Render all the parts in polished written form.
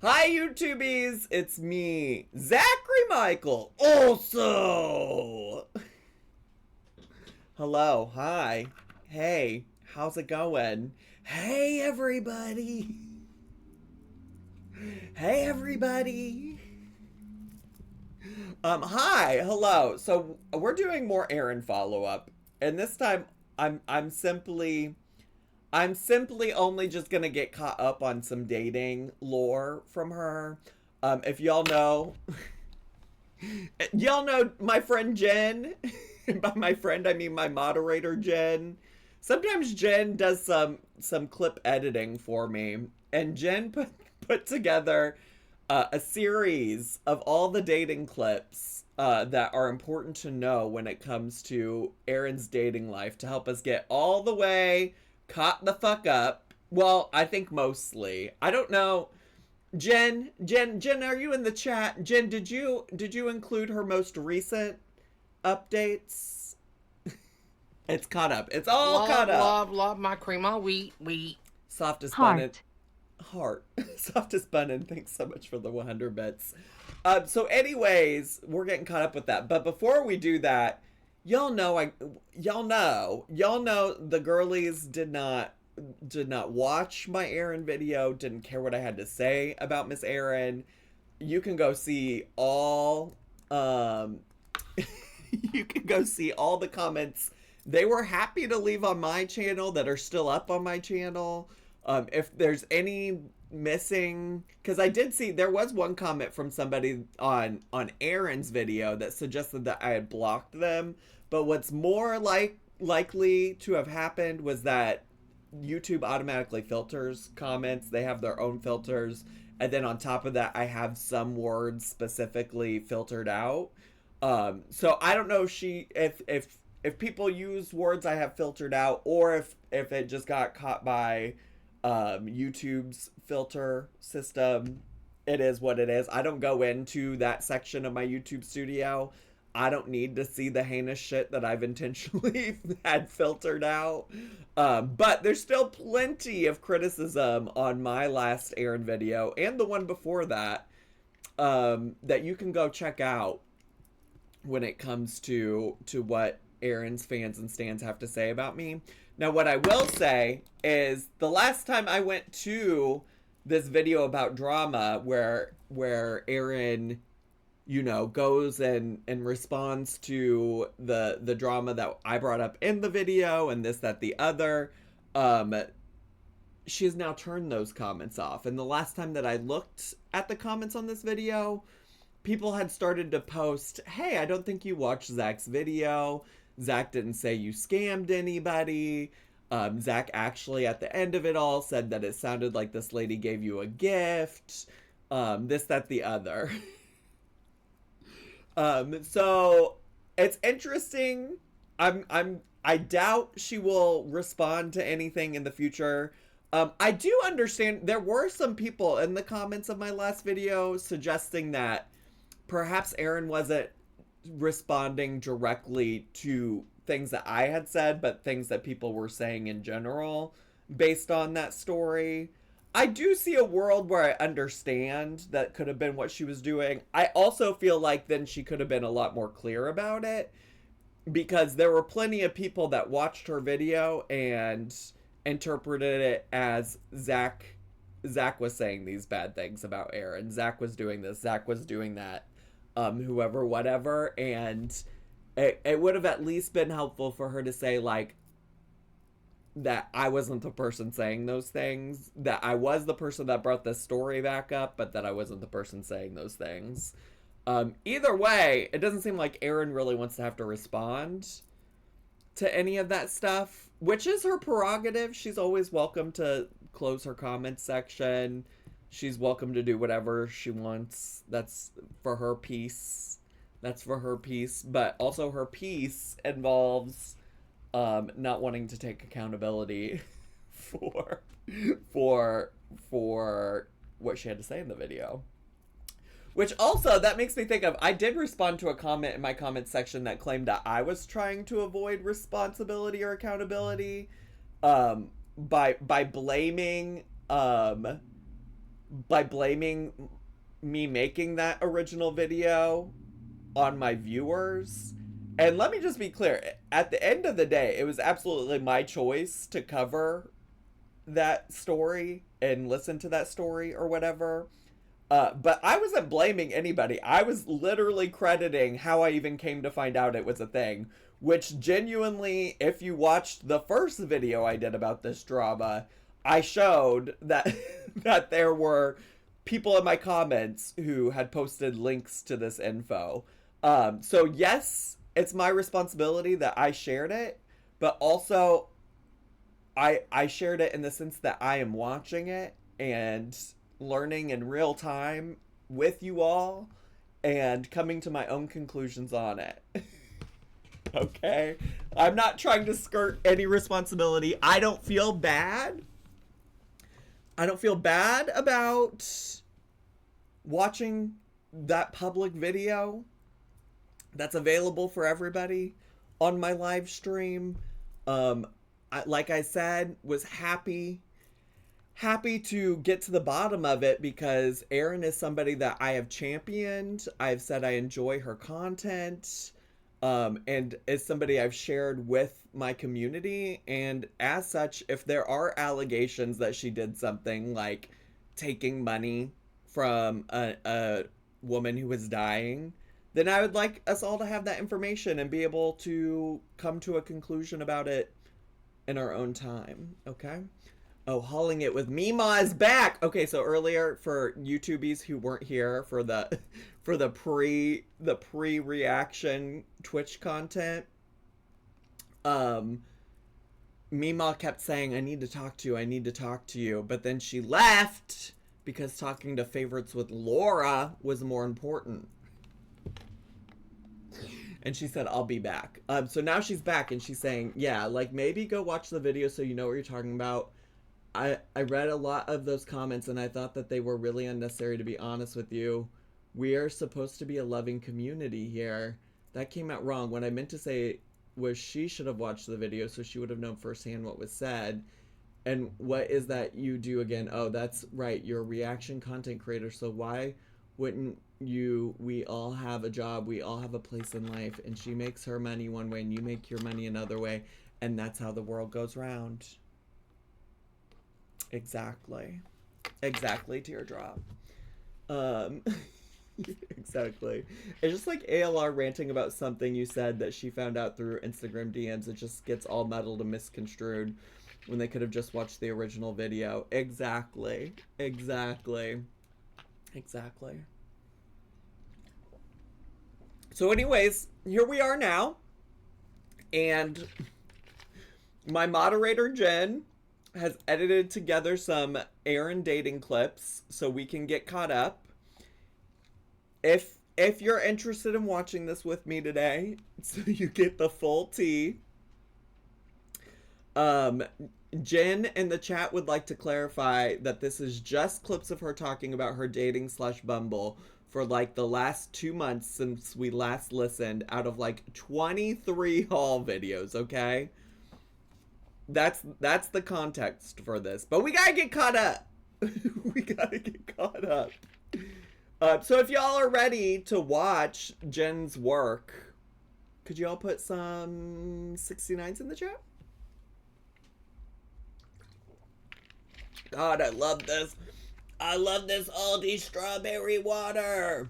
Hi, YouTubies! It's me, Zachary Michael. Also, hello, hi, hey, how's it going? Hey, everybody! Hey, everybody! Hi, hello. So we're doing more Erinn follow up, and this time I'm simply only just gonna get caught up on some dating lore from her. If y'all know my friend Jen. And by my friend, I mean my moderator Jen. Sometimes Jen does some clip editing for me, and Jen put together a series of all the dating clips that are important to know when it comes to Erinn's dating life to help us get all the way caught the fuck up. Well, I think mostly. I don't know. Jen, are you in the chat? Jen, did you include her most recent updates? It's caught up. It's all caught Love, up. love, love my cream of wheat. Softest bun and Heart. heart. Softest bun and thanks so much for the 100 bits. So anyways, we're getting caught up with that. But before we do that, y'all know the girlies did not watch my Erinn video, didn't care what I had to say about Miss Erinn. You can go see all you can go see all the comments they were happy to leave on my channel that are still up on my channel. If there's any missing, because I did see there was one comment from somebody on Erinn's video that suggested that I had blocked them. But what's more likely to have happened was that YouTube automatically filters comments. They have their own filters, and then on top of that, I have some words specifically filtered out. So I don't know if people use words I have filtered out, or if it just got caught by YouTube's filter system. It is what it is. I don't go into that section of my YouTube studio. I don't need to see the heinous shit that I've intentionally had filtered out. But there's still plenty of criticism on my last Erinn video and the one before that that you can go check out when it comes to what Erinn's fans and stans have to say about me. Now, what I will say is the last time I went to this video about drama where Erinn, goes and responds to the drama that I brought up in the video and this, that, the other, she has now turned those comments off. And the last time that I looked at the comments on this video, people had started to post, hey, I don't think you watched Zach's video. Zach didn't say you scammed anybody. Zach actually, at the end of it all, said that it sounded like this lady gave you a gift. This, that, the other. So it's interesting. I doubt she will respond to anything in the future. I do understand there were some people in the comments of my last video suggesting that perhaps Erinn wasn't responding directly to things that I had said, but things that people were saying in general based on that story. I do see a world where I understand that could have been what she was doing. I also feel like then she could have been a lot more clear about it, because there were plenty of people that watched her video and interpreted it as Zach was saying these bad things about Erinn. Zach was doing this. Zach was doing that. Whoever, whatever. And it would have at least been helpful for her to say, like, that I wasn't the person saying those things, that I was the person that brought this story back up, but that I wasn't the person saying those things. Either way, it doesn't seem like Erinn really wants to have to respond to any of that stuff, which is her prerogative. She's always welcome to close her comments section. She's welcome to do whatever she wants. That's for her peace. That's for her peace. But also her peace involves not wanting to take accountability for for what she had to say in the video. Which also, that makes me think of, I did respond to a comment in my comment section that claimed that I was trying to avoid responsibility or accountability by blaming by blaming me making that original video on my viewers. And let me just be clear, at the end of the day, it was absolutely my choice to cover that story and listen to that story or whatever. But I wasn't blaming anybody. I was literally crediting how I even came to find out it was a thing. Which genuinely, if you watched the first video I did about this drama, I showed that that there were people in my comments who had posted links to this info. So yes, it's my responsibility that I shared it, but also I shared it in the sense that I am watching it and learning in real time with you all and coming to my own conclusions on it. Okay? I'm not trying to skirt any responsibility. I don't feel bad. I don't feel bad about watching that public video that's available for everybody on my live stream. Like I said, was happy to get to the bottom of it because Erinn is somebody that I have championed. I've said I enjoy her content, and is somebody I've shared with my community. And as such, if there are allegations that she did something like taking money from a woman who was dying, then I would like us all to have that information and be able to come to a conclusion about it in our own time, okay? Oh, hauling it with Mima is back. Okay, so earlier for YouTubies who weren't here for the pre-reaction Twitch content, Mima kept saying, I need to talk to you, but then she left because talking to favorites with Laura was more important. And she said, I'll be back. So now she's back and she's saying, yeah, like maybe go watch the video so you know what you're talking about. I read a lot of those comments and I thought that they were really unnecessary, to be honest with you. We are supposed to be a loving community here. That came out wrong. What I meant to say was she should have watched the video so she would have known firsthand what was said. And what is that you do again? Oh, that's right. You're a reaction content creator. So why wouldn't you? We all have a job. We all have a place in life. And she makes her money one way and you make your money another way. And that's how the world goes round. Exactly. Exactly, teardrop. Exactly. It's just like ALR ranting about something you said that she found out through Instagram DMs. It just gets all muddled and misconstrued when they could have just watched the original video. Exactly. Exactly. Exactly. So anyways, here we are now. And my moderator, Jen, has edited together some Erinn dating clips so we can get caught up. If you're interested in watching this with me today, so you get the full tea, Jen in the chat would like to clarify that this is just clips of her talking about her dating / Bumble for like the last 2 months since we last listened out of like 23 haul videos, okay? That's the context for this. But we gotta get caught up. We gotta get caught up. So if y'all are ready to watch Jen's work, could y'all put some 69s in the chat? God, I love this. I love this Aldi strawberry water.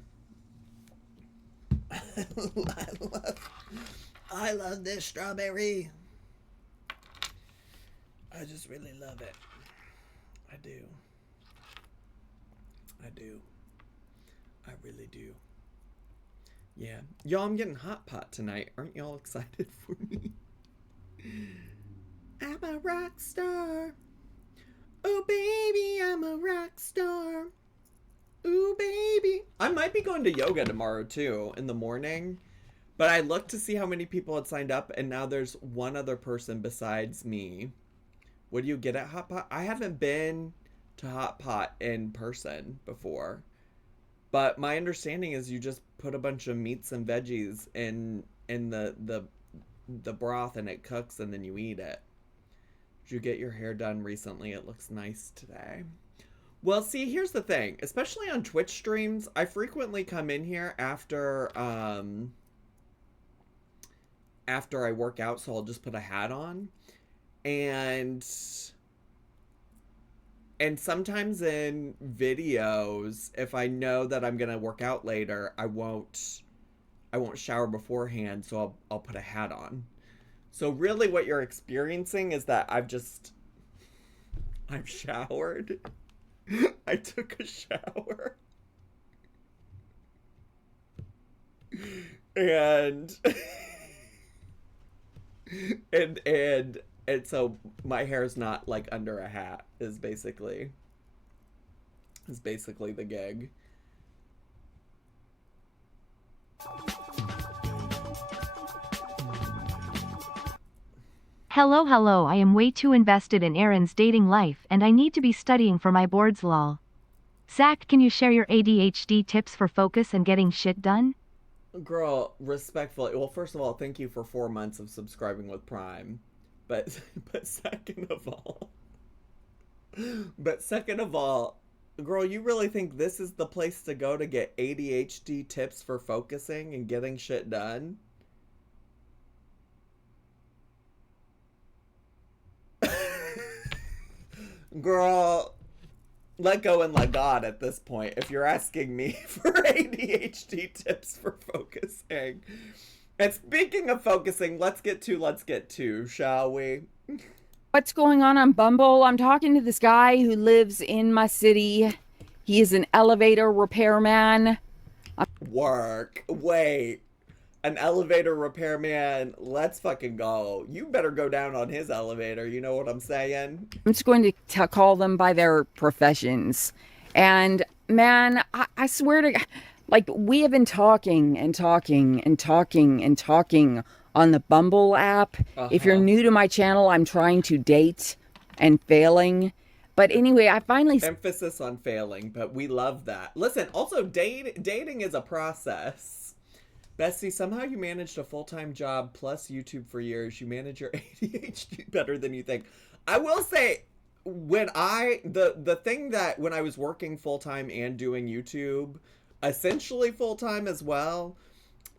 I love this strawberry. I just really love it. I do. I do. I really do. Yeah. Y'all, I'm getting hot pot tonight. Aren't y'all excited for me? I'm a rock star. Oh, baby, I'm a rock star. Ooh, baby. I might be going to yoga tomorrow, too, in the morning. But I looked to see how many people had signed up, and now there's one other person besides me. What do you get at Hot Pot? I haven't been to Hot Pot in person before. But my understanding is you just put a bunch of meats and veggies in the broth and it cooks and then you eat it. Did you get your hair done recently? It looks nice today. Well, see, here's the thing. Especially on Twitch streams, I frequently come in here after I work out, so I'll just put a hat on. And sometimes in videos, if I know that I'm going to work out later, I won't shower beforehand, so I'll put a hat on. So really what you're experiencing is that I've showered. I took a shower. And and so my hair's not like under a hat is basically the gig. Hello, hello, I am way too invested in Erinn's dating life and I need to be studying for my boards lol. Zach, can you share your ADHD tips for focus and getting shit done? Girl, respectfully, well, first of all, thank you for 4 months of subscribing with Prime. But second of all, girl, you really think this is the place to go to get ADHD tips for focusing and getting shit done? Girl, let go and let God at this point if you're asking me for ADHD tips for focusing. And speaking of focusing, let's get to, shall we? What's going on Bumble? I'm talking to this guy who lives in my city. He is an elevator repairman. Work. Wait. An elevator repairman. Let's fucking go. You better go down on his elevator. You know what I'm saying? I'm just going to call them by their professions. And man, I swear to God, like we have been talking and talking and talking and talking on the Bumble app. If you're new to my channel, I'm trying to date and failing. But anyway, I finally... Emphasis on failing, but we love that. Listen, also dating is a process. Bestie, somehow you managed a full-time job plus YouTube for years. You manage your ADHD better than you think. I will say, the thing that when I was working full-time and doing YouTube, essentially full-time as well,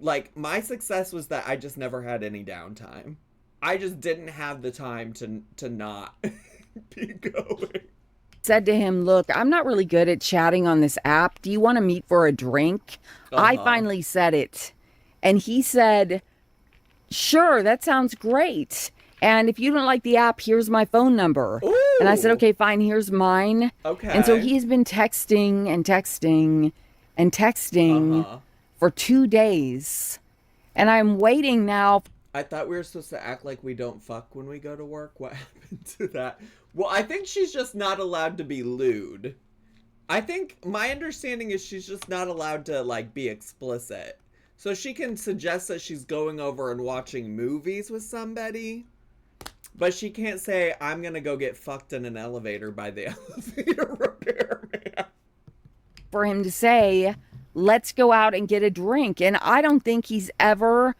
like, my success was that I just never had any downtime. I just didn't have the time to not be going. Said to him, look, I'm not really good at chatting on this app. Do you want to meet for a drink? I finally said it. And he said, sure, that sounds great. And if you don't like the app, here's my phone number. Ooh. And I said, okay, fine, here's mine. Okay. And so he's been texting and texting and texting for 2 days. And I'm waiting now. I thought we were supposed to act like we don't fuck when we go to work. What happened to that? Well, I think she's just not allowed to be lewd. I think my understanding is she's just not allowed to, like, be explicit. So she can suggest that she's going over and watching movies with somebody, but she can't say, I'm gonna go get fucked in an elevator by the elevator repairman. For him to say, let's go out and get a drink. And I don't think he's ever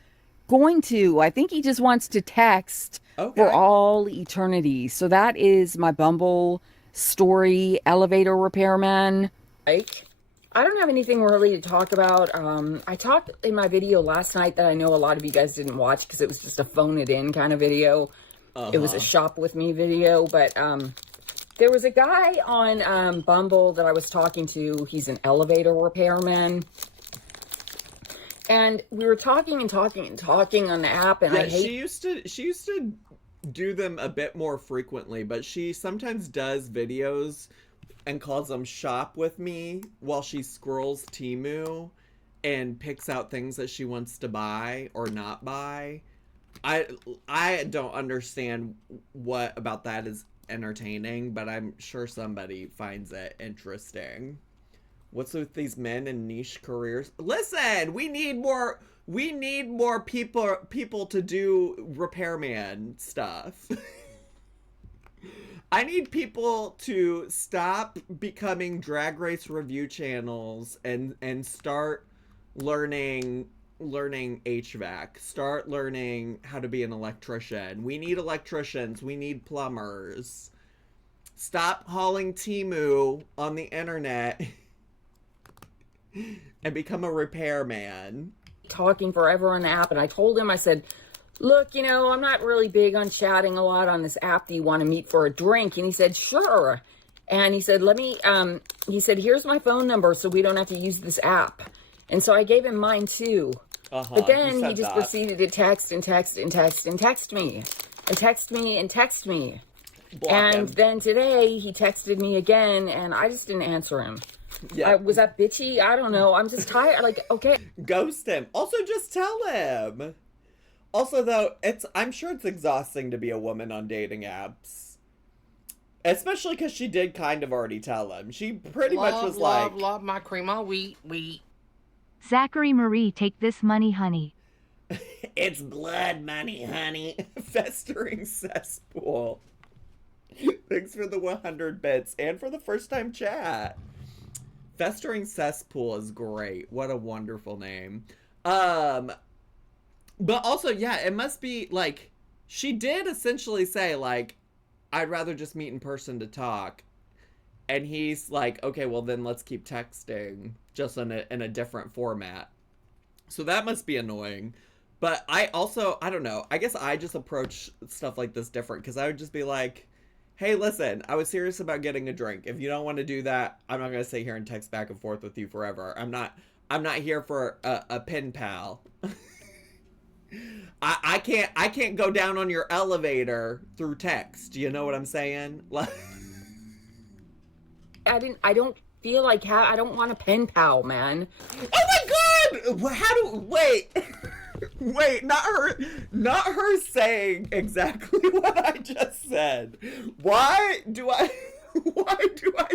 going to. I think he just wants to text for all eternity. So that is my Bumble story, elevator repairman. I don't have anything really to talk about. I talked in my video last night that I know a lot of you guys didn't watch because it was just a phone it in kind of video. It was a shop with me video, but there was a guy on Bumble that I was talking to. He's an elevator repairman. And we were talking and talking and talking on the app, and she used to do them a bit more frequently, but she sometimes does videos and calls them shop with me while she scrolls Temu and picks out things that she wants to buy or not buy. I don't understand what about that is entertaining, but I'm sure somebody finds it interesting. What's with these men in niche careers? Listen, we need more people to do repairman stuff. I need people to stop becoming Drag Race review channels and start learning HVAC. Start learning how to be an electrician. We need electricians. We need plumbers. Stop hauling Temu on the internet and become a repairman. Talking forever on the app, and I told him, I said, look, you know, I'm not really big on chatting a lot on this app. Do you want to meet for a drink? And he said, sure. And he said, he said, here's my phone number so we don't have to use this app. And so I gave him mine too. But then he just proceeded to text and text and text and text me. And text me and text me. Then today he texted me again, and I just didn't answer him. Yeah. Was that bitchy? I don't know. I'm just tired. Like, okay. Ghost him. Also, just tell him. Also, though, I'm sure it's exhausting to be a woman on dating apps. Especially because she did kind of already tell him. She pretty much was like... Love my crema, we... Zachary Marie, take this money, honey. It's blood money, honey. Festering cesspool. Thanks for the 100 bits and for the first time chat. Festering cesspool is great. What a wonderful name. But also, yeah, it must be like, she did essentially say, like, I'd rather just meet in person to talk. And he's like, okay, well then let's keep texting, just in a different format. So that must be annoying. But I don't know, I guess I just approach stuff like this different, because I would just be like, hey, listen, I was serious about getting a drink. If you don't want to do that, I'm not going to sit here and text back and forth with you forever. I'm not here for a pen pal. I can't go down on your elevator through text. You know what I'm saying? I don't feel like I don't want a pen pal, man. Oh my god! Wait, not her saying exactly what I just said. Why do I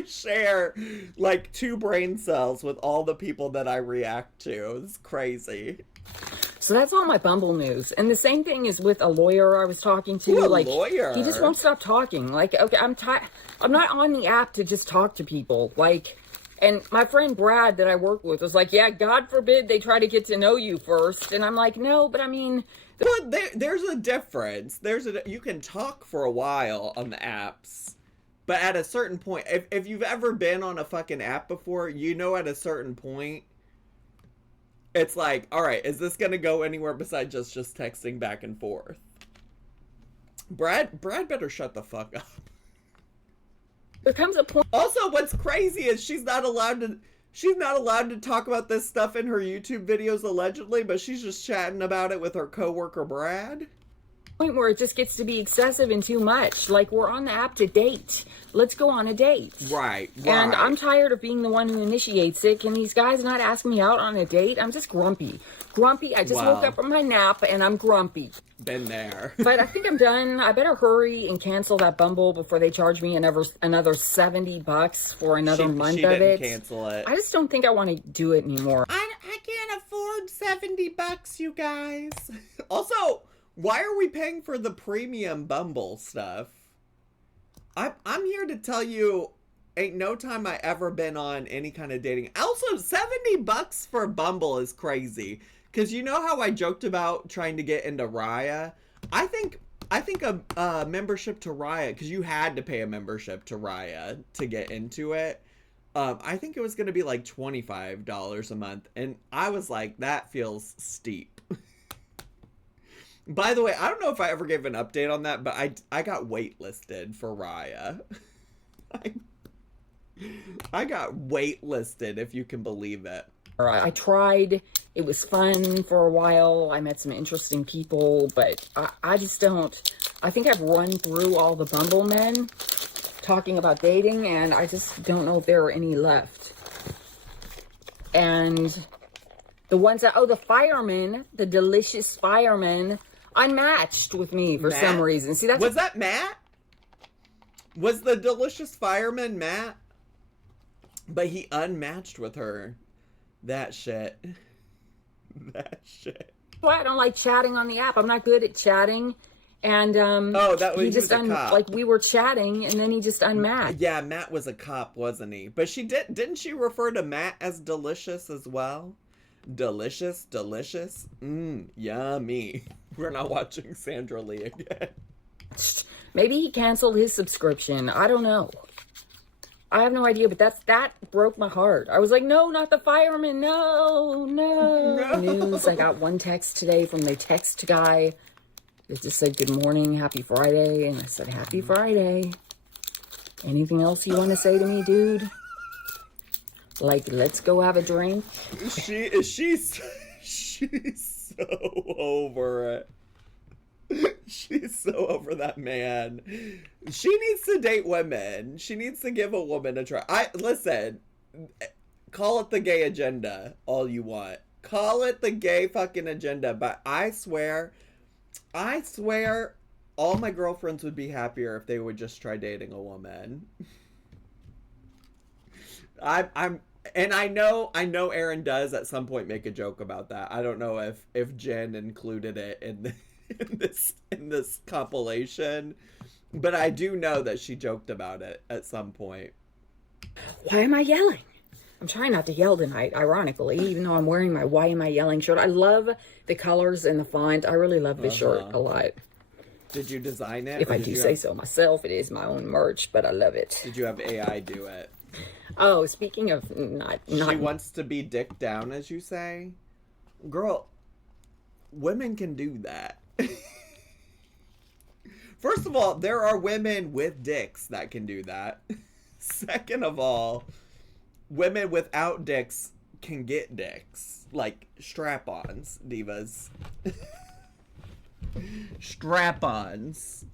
share like 2 brain cells with all the people that I react to? It's crazy. So that's all my Bumble news. And the same thing is with a lawyer I was talking to. Ooh, like, lawyer. He just won't stop talking. Like, okay, I'm not on the app to just talk to people. Like, and my friend Brad that I work with was like, yeah, God forbid they try to get to know you first. And I'm like, no, but I mean... But there's a difference. You can talk for a while on the apps. But at a certain point, if you've ever been on a fucking app before, you know at a certain point, it's like, all right, is this going to go anywhere besides just texting back and forth? Brad better shut the fuck up. There comes a point. Also, what's crazy is she's not allowed to talk about this stuff in her YouTube videos allegedly, but she's just chatting about it with her coworker Brad. Point where it just gets to be excessive and too much. Like, we're on the app to date. Let's go on a date. Right. And I'm tired of being the one who initiates it. Can these guys not ask me out on a date? I'm just grumpy. I just woke up from my nap and I'm grumpy. Been there. But I think I'm done. I better hurry and cancel that Bumble before they charge me another $70 for another month of it. Cancel it. I just don't think I want to do it anymore. I can't afford $70, you guys. Also, why are we paying for the premium Bumble stuff? I'm here to tell you, ain't no time I ever been on any kind of dating. Also, $70 for Bumble is crazy. Because you know how I joked about trying to get into Raya? I think a membership to Raya, because you had to pay a membership to Raya to get into it. I think it was going to be like $25 a month. And I was like, that feels steep. By the way, I don't know if I ever gave an update on that, but I got waitlisted for Raya. I got waitlisted, if you can believe it. I tried. It was fun for a while. I met some interesting people, but I just don't. I think I've run through all the Bumble men talking about dating, and I just don't know if there are any left. And the ones that, the fireman, the delicious fireman, unmatched with me for some reason. See, was that Matt? Was the delicious fireman Matt? But he unmatched with her. That shit. Well, I don't like chatting on the app. I'm not good at chatting. And he just a cop. Like, we were chatting and then he just unmatched. Yeah, Matt was a cop, wasn't he? But didn't she refer to Matt as delicious as well? Delicious. Yummy. We're not watching Sandra Lee again. Maybe he canceled his subscription. I don't know. I have no idea, but that broke my heart. I was like, no, not the fireman. No. News. I got one text today from the text guy. It just said, good morning, happy Friday. And I said, happy Friday. Anything else you want to say to me, dude? Like, let's go have a drink? She's so over it. She's so over that man. She needs to date women. She needs to give a woman a try. Listen, call it the gay agenda all you want. Call it the gay fucking agenda. But I swear, all my girlfriends would be happier if they would just try dating a woman. And I know Erinn does at some point make a joke about that. I don't know if Jen included it in this compilation, but I do know that she joked about it at some point. Why am I yelling? I'm trying not to yell tonight, ironically, even though I'm wearing my Why Am I Yelling shirt. I love the colors and the font. I really love this shirt a lot. Did you design it? If I do say so myself, it is my own merch, but I love it. Did you have AI do it? Oh, speaking of not... She wants to be dick down, as you say? Girl, women can do that. First of all, there are women with dicks that can do that. Second of all, women without dicks can get dicks. Like, strap-ons, divas. Strap-ons.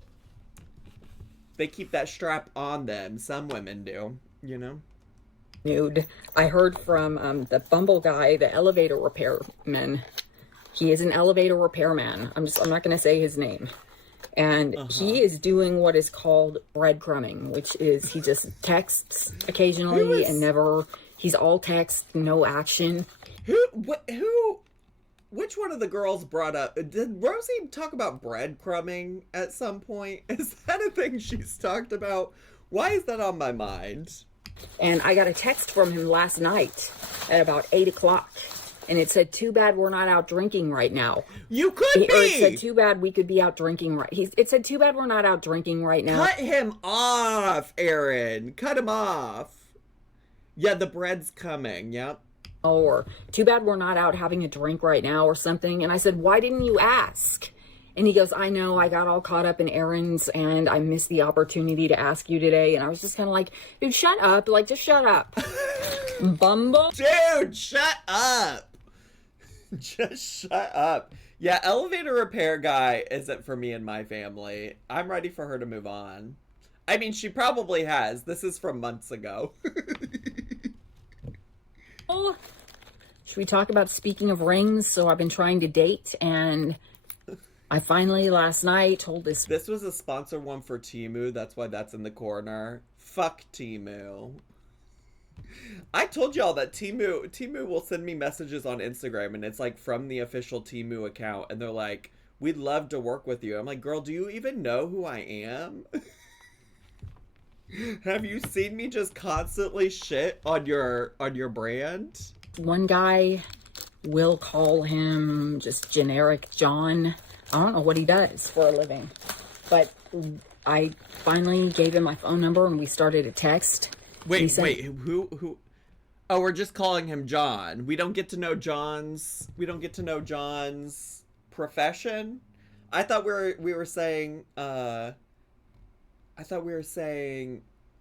They keep that strap on them. Some women do, you know? Nude. I heard from the Bumble guy, the elevator repairman. He is an elevator repairman. I'm not going to say his name. And he is doing what is called breadcrumbing, which is he just texts occasionally and never... He's all text, no action. Which one of the girls brought up... Did Rosie talk about breadcrumbing at some point? Is that a thing she's talked about? Why is that on my mind? And I got a text from him last night at about 8 o'clock. And it said, too bad we're not out drinking right now. You could be! Or it said, too bad we could be out drinking right... It said, too bad we're not out drinking right now. Cut him off, Erinn. Cut him off. Yeah, the bread's coming. Yep. Or, too bad we're not out having a drink right now or something. And I said, why didn't you ask? And he goes, I know, I got all caught up in errands and I missed the opportunity to ask you today. And I was just kind of like, dude, shut up. Like, just shut up. Bumble? Dude, shut up. Just shut up. Yeah, elevator repair guy isn't for me and my family. I'm ready for her to move on. I mean, she probably has. This is from months ago. Oh, should we talk about speaking of rings? So I've been trying to date, and I finally last night told this... This was a sponsor one for Temu. That's why that's in the corner. Fuck Temu. I told y'all that Temu will send me messages on Instagram, and it's like from the official Temu account, and they're like, we'd love to work with you. I'm like, girl, do you even know who I am? Have you seen me just constantly shit on your brand? One guy, will call him just generic John. I don't know what he does for a living, but I finally gave him my phone number and we started a text. Wait, who? Oh, we're just calling him John. We don't get to know John's profession. I thought we were saying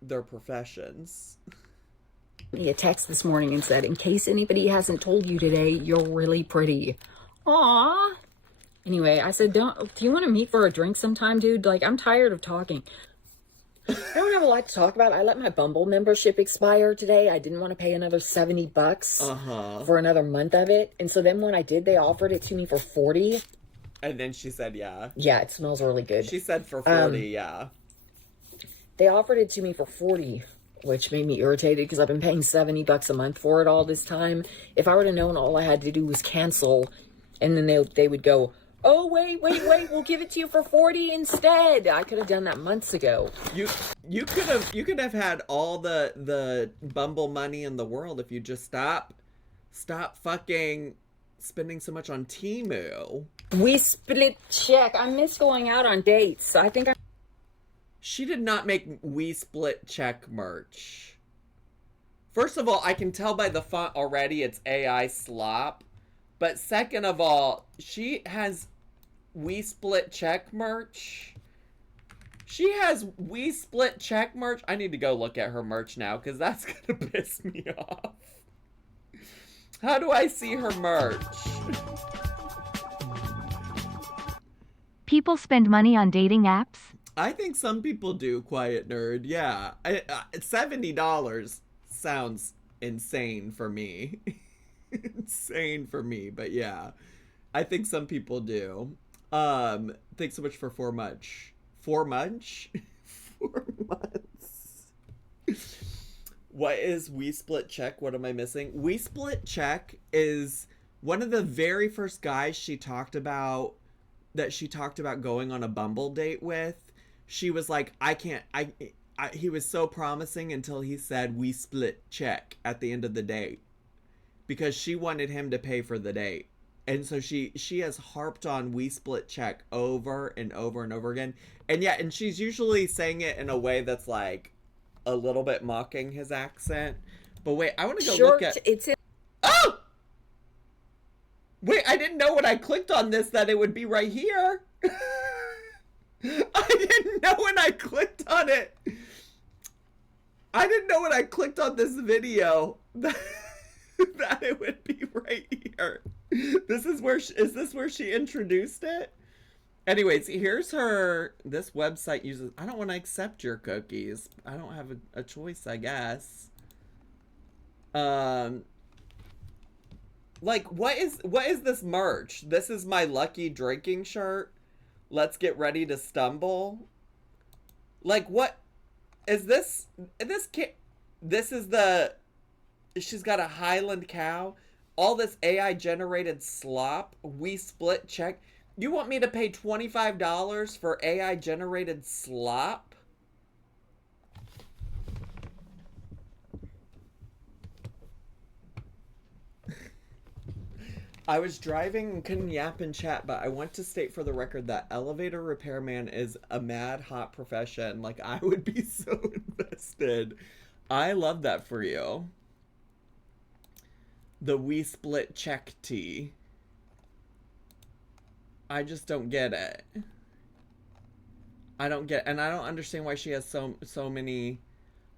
their professions. He a text this morning and said, in case anybody hasn't told you today, you're really pretty. Aww. Anyway, I said, do you want to meet for a drink sometime, dude? Like, I'm tired of talking. I don't have a lot to talk about. I let my Bumble membership expire today. I didn't want to pay another $70 for another month of it. And so then when I did, they offered it to me for $40. And then she said, yeah. Yeah, it smells really good. She said for $40, yeah. They offered it to me for $40, which made me irritated because I've been paying $70 a month for it all this time. If I would have known all I had to do was cancel, and then they would go, oh, wait, we'll give it to you for $40 instead. I could have done that months ago. You could have had all the Bumble money in the world if you just stop fucking spending so much on Temu. We split check. I miss going out on dates. I think She did not make We Split Check merch. First of all, I can tell by the font already it's AI slop. But second of all, she has We Split Check merch. She has We Split Check merch. I need to go look at her merch now because that's going to piss me off. How do I see her merch? People spend money on dating apps? I think some people do, Quiet Nerd. Yeah. $70 sounds insane for me. Insane for me, but yeah. I think some people do. Thanks so much for 4 months. 4 months? 4 months. What is We Split Check? What am I missing? We Split Check is one of the very first guys she talked about going on a Bumble date with. She was like, he was so promising until he said We Split Check at the end of the date. Because she wanted him to pay for the date. And so she has harped on We Split Check over and over and over again. And yeah, and she's usually saying it in a way that's like a little bit mocking his accent. But wait, I want to go look at... Oh! Wait, I didn't know when I clicked on this that it would be right here. I didn't know when I clicked on it. I didn't know when I clicked on this video that it would be right here. Is this where she introduced it? Anyways, here's her. This website uses... I don't want to accept your cookies. I don't have a choice, I guess. Like, what is this merch? This is my lucky drinking shirt. Let's get ready to stumble. Like, what is this? This is the... She's got a Highland cow. All this AI generated slop. We Split Check. You want me to pay $25 for AI generated slop? I was driving and couldn't yap and chat, but I want to state for the record that elevator repairman is a mad hot profession. Like, I would be so invested. I love that for you. The We Split Check tea. I just don't get it. I don't understand why she has so many.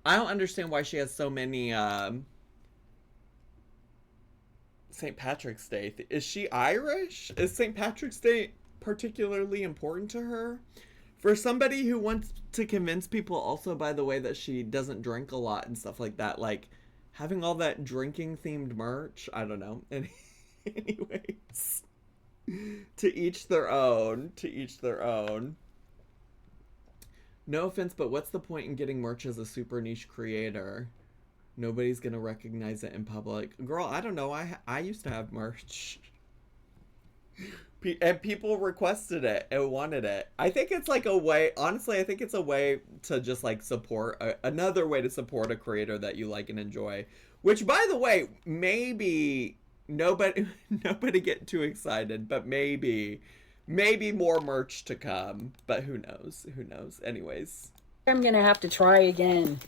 I don't understand why she has so many St. Patrick's Day. Is she Irish? Is St. Patrick's Day particularly important to her? For somebody who wants to convince people also, by the way, that she doesn't drink a lot and stuff like that, like having all that drinking themed merch, I don't know. Anyways, to each their own. To each their own. No offense, but what's the point in getting merch as a super niche creator? Nobody's gonna recognize it in public. Girl, I don't know. I used to have merch. And people requested it and wanted it. I think it's like a way, honestly, I think it's a way to just like support, another way to support a creator that you like and enjoy. Which, by the way, maybe, nobody get too excited, but maybe more merch to come. But who knows? Who knows? Anyways. I'm gonna have to try again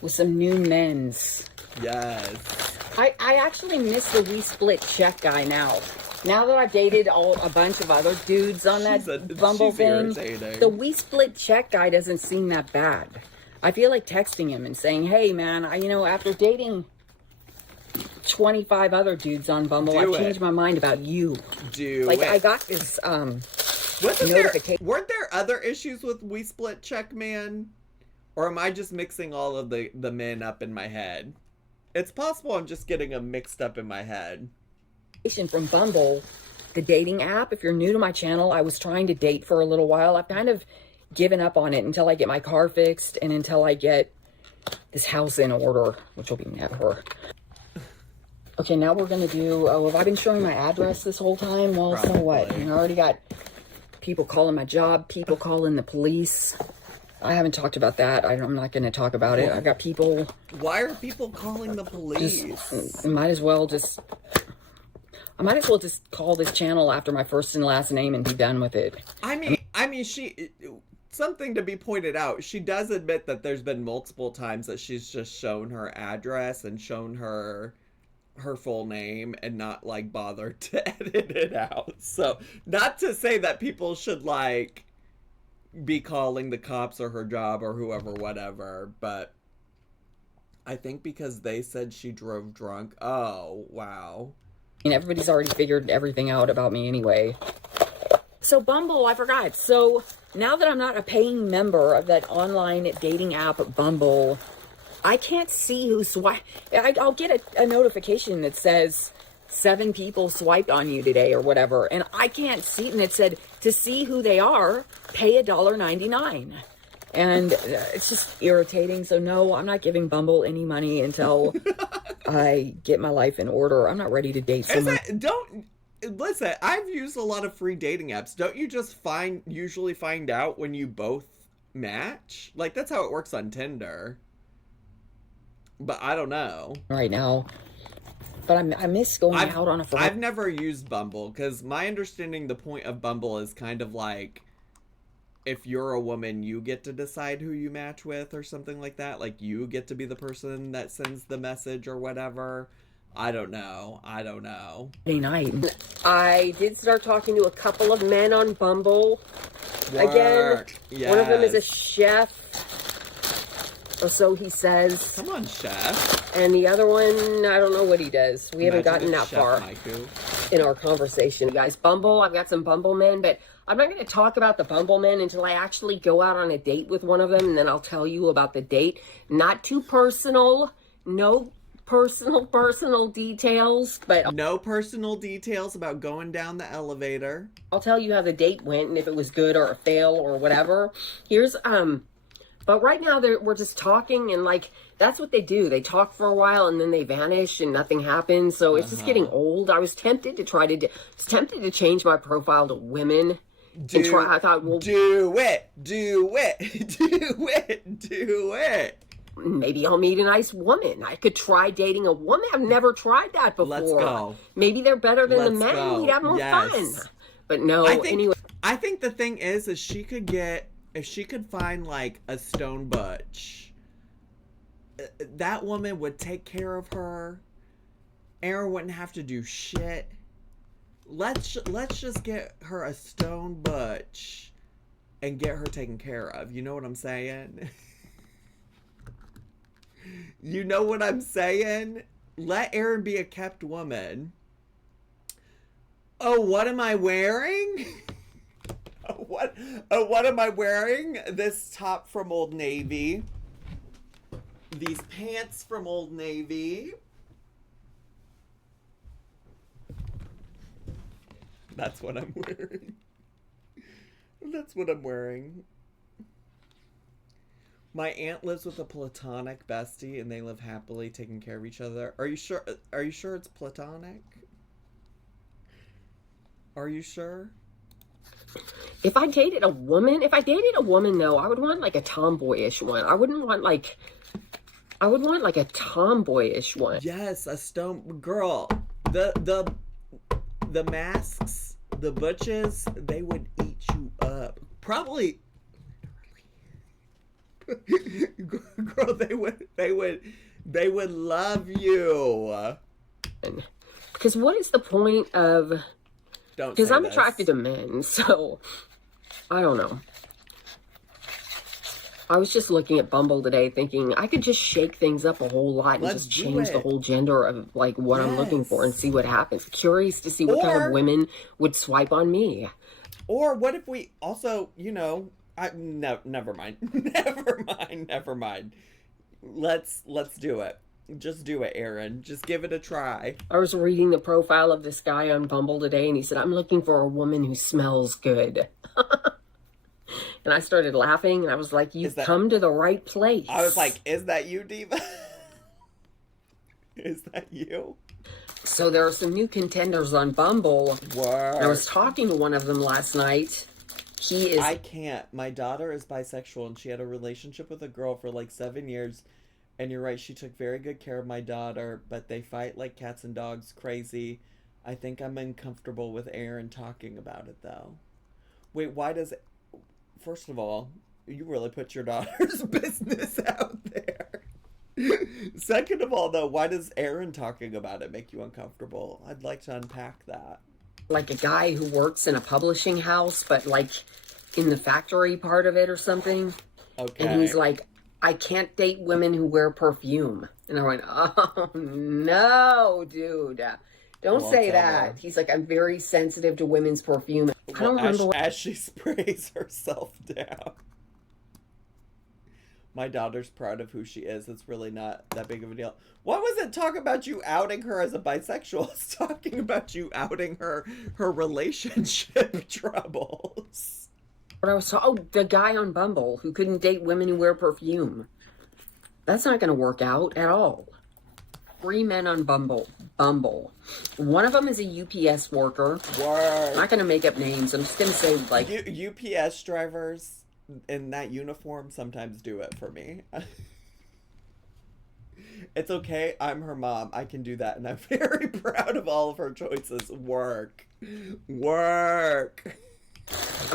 with some new men's. Yes. I actually miss the We Split Check guy now. Now that I've dated a bunch of other dudes on that Bumble thing, the We Split Check guy doesn't seem that bad. I feel like texting him and saying, hey man, after dating 25 other dudes on Bumble, I've changed my mind about you. I got this notification. Weren't there other issues with We Split Check, man? Or am I just mixing all of the men up in my head? It's possible I'm just getting them mixed up in my head. From Bumble, the dating app. If you're new to my channel, I was trying to date for a little while. I've kind of given up on it until I get my car fixed and until I get this house in order, which will be never. Okay, now we're going to do... Oh, have I been showing my address this whole time? Well, probably. So what? I already got people calling my job, people calling the police. I haven't talked about that. I'm not going to talk about it. I got people... Why are people calling the police? I might as well just call this channel after my first and last name and be done with it. I mean, something to be pointed out. She does admit that there's been multiple times that she's just shown her address and shown her full name and not like bothered to edit it out. So not to say that people should like be calling the cops or her job or whoever, whatever, but I think because they said she drove drunk. Oh, wow. And everybody's already figured everything out about me anyway. So Bumble, I forgot. So now that I'm not a paying member of that online dating app, Bumble, I can't see who swiped. I'll get a notification that says 7 people swiped on you today or whatever. And I can't see it. And it said, to see who they are, pay $1.99. And it's just irritating. So no, I'm not giving Bumble any money until I get my life in order. I'm not ready to date someone. Listen, I've used a lot of free dating apps. Don't you just usually find out when you both match? Like, that's how it works on Tinder. But I don't know. Right now. But I miss going out on a Friday. I've never used Bumble, because my understanding, the point of Bumble is kind of like, if you're a woman, you get to decide who you match with or something like that. Like, you get to be the person that sends the message or whatever. I don't know. Friday night. I did start talking to a couple of men on Bumble. Work. Again, yes. One of them is a chef, or so he says. Come on, chef. And the other one, I don't know what he does. We haven't gotten that Chef far in our conversation. Guys, Bumble, I've got some Bumble men, but I'm not going to talk about the Bumble men until I actually go out on a date with one of them, and then I'll tell you about the date. Not too personal. No personal details, but no personal details about going down the elevator. I'll tell you how the date went and if it was good or a fail or whatever. But right now we're just talking, and like that's what they do. They talk for a while and then they vanish and nothing happens. So it's just getting old. I was tempted to change my profile to women. I thought, well, do it. Maybe I'll meet a nice woman. I could try dating a woman. I've never tried that before. Let's go. Maybe they're better than the men. We'd have more fun. But no, anyway. I think the thing is if she could find like a stone butch, that woman would take care of her. Erinn wouldn't have to do shit. Let's just get her a stone butch and get her taken care of. You know what I'm saying? You know what I'm saying? Let Erinn be a kept woman. Oh, what am I wearing? What am I wearing? This top from Old Navy. These pants from Old Navy. That's what I'm wearing. That's what I'm wearing. My aunt lives with a platonic bestie, and they live happily taking care of each other. Are you sure? Are you sure it's platonic? Are you sure? If I dated a woman though, I would want like a tomboyish one. I would want like a tomboyish one. Yes, a stone girl. The masks, the butches, they would eat you up. Probably. Girl, they would love you. Because what is the point of? Because I'm attracted to men, so I don't know. I was just looking at Bumble today, thinking I could just shake things up a whole lot and just change the whole gender of like what I'm looking for and see what happens. Curious to see what kind of women would swipe on me. Or what if we also, never mind. Never mind. Let's do it. Just do it, Erinn. Just give it a try. I was reading the profile of this guy on Bumble today, and he said, I'm looking for a woman who smells good. And I started laughing, and I was like, you've come to the right place. I was like, is that you, Diva? Is that you? So there are some new contenders on Bumble. Word. I was talking to one of them last night. I can't. My daughter is bisexual, and she had a relationship with a girl for like 7 years. And you're right, she took very good care of my daughter, but they fight like cats and dogs crazy. I think I'm uncomfortable with Erinn talking about it, though. Wait, why does... First of all, You really put your daughter's business out there. Second of all, though, why does Erinn talking about it make you uncomfortable? I'd like to unpack that. Like a guy who works in a publishing house, but like in the factory part of it or something. Okay. And he's like, I can't date women who wear perfume. And I went, oh, no, dude. Don't say that. He's like, I'm very sensitive to women's perfume. I don't remember. As she sprays herself down. My daughter's proud of who she is. It's really not that big of a deal. What was it talking about you outing her as a bisexual? It's talking about you outing her relationship troubles. But I was the guy on Bumble who couldn't date women who wear perfume. That's not going to work out at all. 3 men on Bumble. One of them is a UPS worker. Word. I'm not going to make up names. I'm just going to say like UPS drivers in that uniform sometimes do it for me. It's okay. I'm her mom. I can do that, and I'm very proud of all of her choices. Work. I'm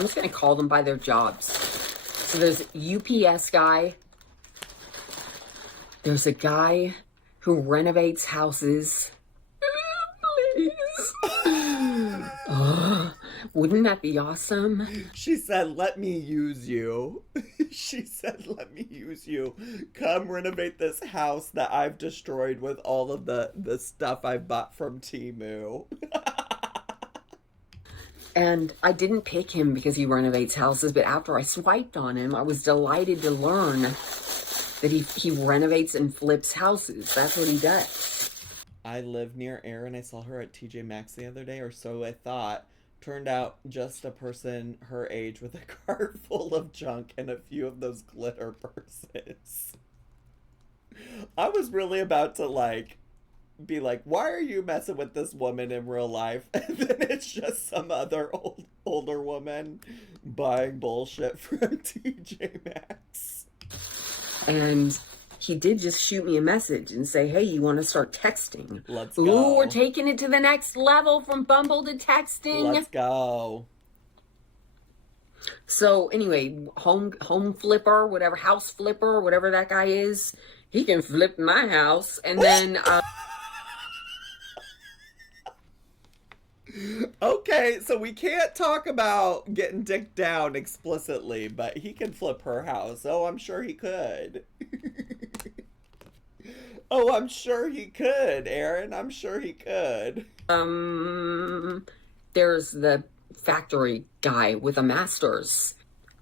just gonna call them by their jobs. So there's UPS guy. There's a guy who renovates houses. Please. Wouldn't that be awesome? She said, let me use you. She said, let me use you. Come renovate this house that I've destroyed with all of the stuff I bought from Temu. And I didn't pick him because he renovates houses, but after I swiped on him, I was delighted to learn that he renovates and flips houses. That's what he does. I live near Erinn. I saw her at TJ Maxx the other day, or so I thought. Turned out just a person her age with a cart full of junk and a few of those glitter purses. I was really about to be like, why are you messing with this woman in real life? And then it's just some other older woman buying bullshit from TJ Maxx. And he did just shoot me a message and say, hey, you want to start texting? Let's go. Ooh, we're taking it to the next level from Bumble to texting. Let's go. So anyway, home flipper, whatever, house flipper, whatever that guy is, he can flip my house. And then... Okay, so we can't talk about getting dicked down explicitly, but he can flip her house. Oh, I'm sure he could. Oh, I'm sure he could, Erinn. I'm sure he could. There's the factory guy with a master's.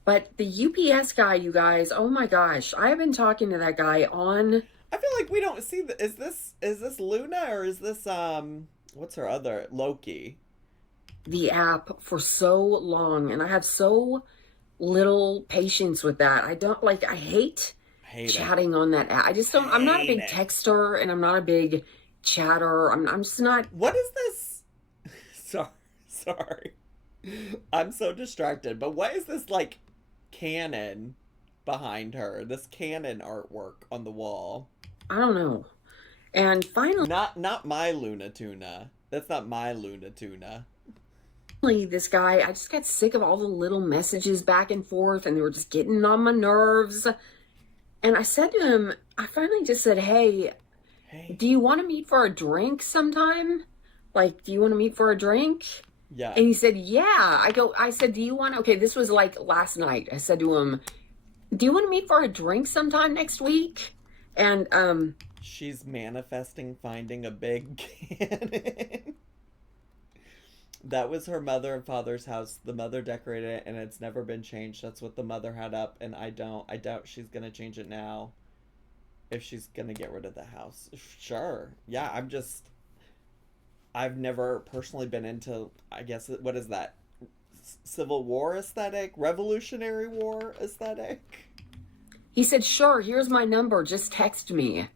But the UPS guy, you guys, oh my gosh, I have been talking to that guy on... I feel like we don't see is this Luna or is this what's her other Loki? The app for so long, and I have so little patience with that. I hate chatting on that app. I just don't. I'm not a big texter, and I'm not a big chatter. I'm just not. What is this? Sorry. I'm so distracted. But what is this canon behind her? This canon artwork on the wall. I don't know. And finally, not my Luna Tuna. That's not my Luna Tuna. This guy, I just got sick of all the little messages back and forth, and they were just getting on my nerves. And I said to him, I finally just said, hey, do you want to meet for a drink sometime? Do you want to meet for a drink? Yeah. And he said, yeah. I said, do you want to, okay, this was last night. I said to him, do you want to meet for a drink sometime next week? And, she's manifesting finding a big cannon. That was her mother and father's house. The mother decorated it, and it's never been changed. That's what the mother had up, and I doubt she's gonna change it now. If she's gonna get rid of the house, sure. Yeah, I've never personally been into. I guess what is that? Civil War aesthetic, Revolutionary War aesthetic. He said, "Sure. Here's my number. Just text me."